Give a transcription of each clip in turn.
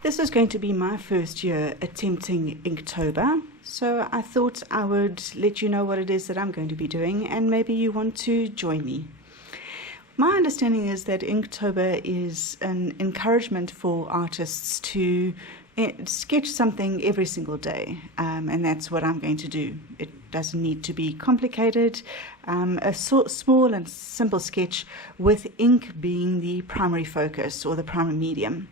This is going to be my first year attempting Inktober, so I thought I would let you know what it is that I'm going to be doing, and maybe you want to join me. My understanding is that Inktober is an encouragement for artists to sketch something every single day, and that's what I'm going to do. It doesn't need to be complicated, a small and simple sketch with ink being the primary focus or the primary medium.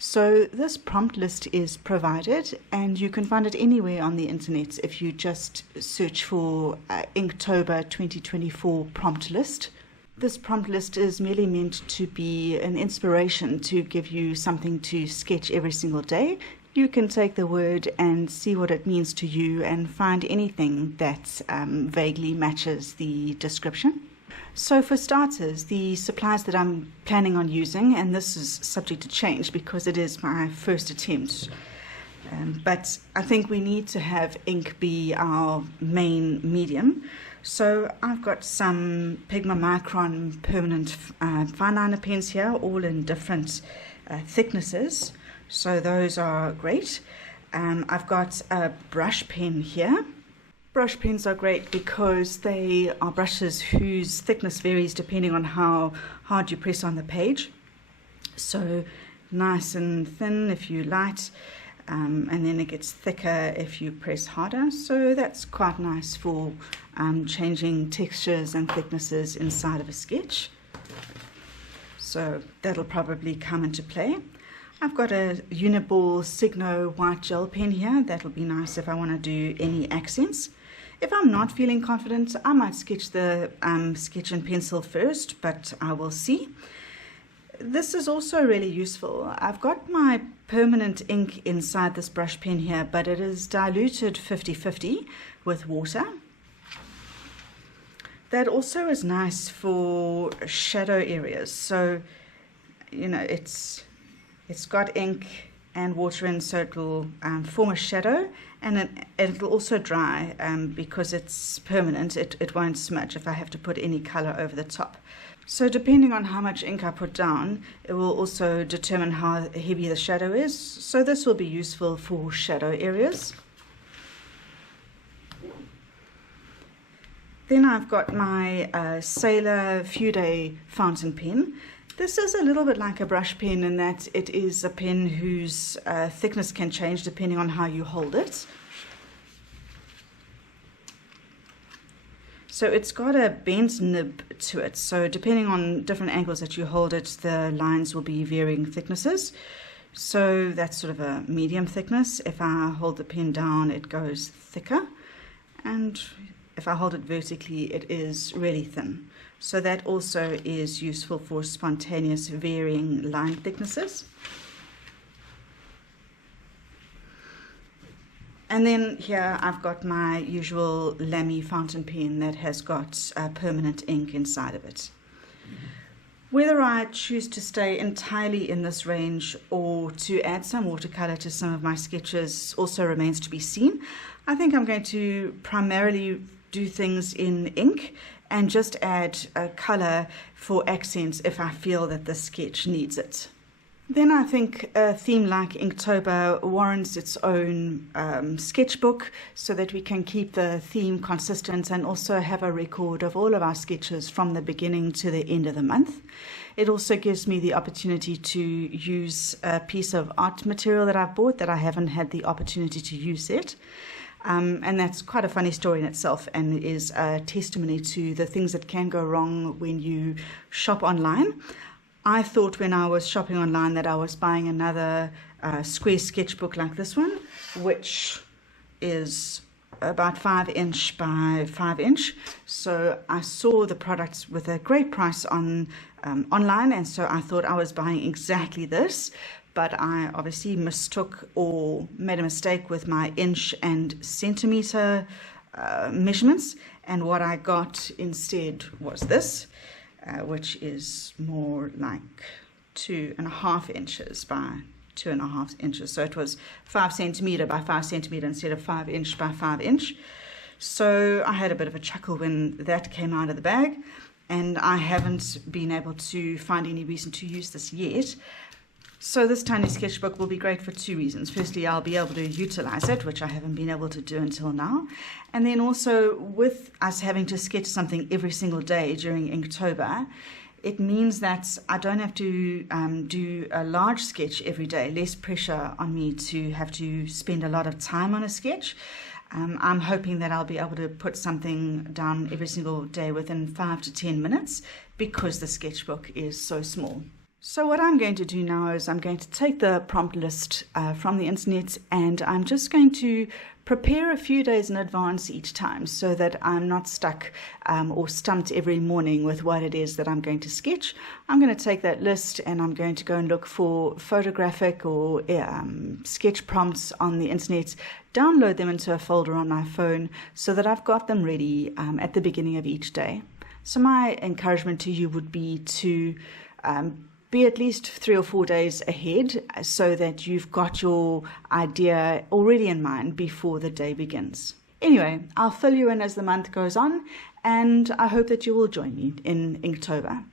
So this prompt list is provided, and you can find it anywhere on the internet if you just search for Inktober 2024 prompt list. This prompt list is merely meant to be an inspiration to give you something to sketch every single day. You can take the word and see what it means to you and find anything that vaguely matches the description. So for starters, the supplies that I'm planning on using, and this is subject to change because it is my first attempt, but I think we need to have ink be our main medium. So I've got some Pigma Micron permanent fine liner pens here, all in different thicknesses, so those are great. I've got a brush pen here. Brush pens are great because they are brushes whose thickness varies depending on how hard you press on the page. So nice and thin if you light, and then it gets thicker if you press harder. So that's quite nice for changing textures and thicknesses inside of a sketch. So that'll probably come into play. I've got a Uniball Signo white gel pen here. That'll be nice if I want to do any accents. If I'm not feeling confident, I might sketch the sketch and pencil first, but I will see. This is also really useful. I've got my permanent ink inside this brush pen here, but it is diluted 50-50 with water. That also is nice for shadow areas. So, you know, it's got ink and water in, so it will form a shadow, and it'll also dry because it's permanent. It won't smudge if I have to put any color over the top. So depending on how much ink I put down, it will also determine how heavy the shadow is. So this will be useful for shadow areas. Then I've got my Sailor Fude fountain pen. This is a little bit like a brush pen in that it is a pen whose thickness can change depending on how you hold it. So it's got a bent nib to it, so depending on different angles that you hold it, the lines will be varying thicknesses. So that's sort of a medium thickness. If I hold the pen down, it goes thicker, and if I hold it vertically, it is really thin. So that also is useful for spontaneous varying line thicknesses. And then here I've got my usual Lamy fountain pen that has got permanent ink inside of it. Whether I choose to stay entirely in this range or to add some watercolor to some of my sketches also remains to be seen. I think I'm going to primarily do things in ink and just add a color for accents if I feel that the sketch needs it. Then I think a theme like Inktober warrants its own sketchbook so that we can keep the theme consistent and also have a record of all of our sketches from the beginning to the end of the month. It also gives me the opportunity to use a piece of art material that I've bought that I haven't had the opportunity to use yet. And that's quite a funny story in itself, and is a testimony to the things that can go wrong when you shop online. I thought when I was shopping online that I was buying another square sketchbook like this one, which is about 5 inch by 5 inch. So I saw the products with a great price on online, and so I thought I was buying exactly this. But I obviously mistook or made a mistake with my inch and centimeter measurements, and what I got instead was this, which is more like 2.5 inches by 2.5 inches. So it was 5 centimeter by 5 centimeter instead of 5 inch by 5 inch. So I had a bit of a chuckle when that came out of the bag, and I haven't been able to find any reason to use this yet. So this tiny sketchbook will be great for two reasons. Firstly, I'll be able to utilize it, which I haven't been able to do until now. And then also, with us having to sketch something every single day during Inktober, it means that I don't have to do a large sketch every day, less pressure on me to have to spend a lot of time on a sketch. I'm hoping that I'll be able to put something down every single day within 5 to 10 minutes because the sketchbook is so small. So what I'm going to do now is I'm going to take the prompt list from the internet, and I'm just going to prepare a few days in advance each time so that I'm not stuck or stumped every morning with what it is that I'm going to sketch. I'm going to take that list and I'm going to go and look for photographic or sketch prompts on the internet, download them into a folder on my phone so that I've got them ready at the beginning of each day. So my encouragement to you would be to be at least 3 or 4 days ahead so that you've got your idea already in mind before the day begins. Anyway, I'll fill you in as the month goes on, and I hope that you will join me in Inktober.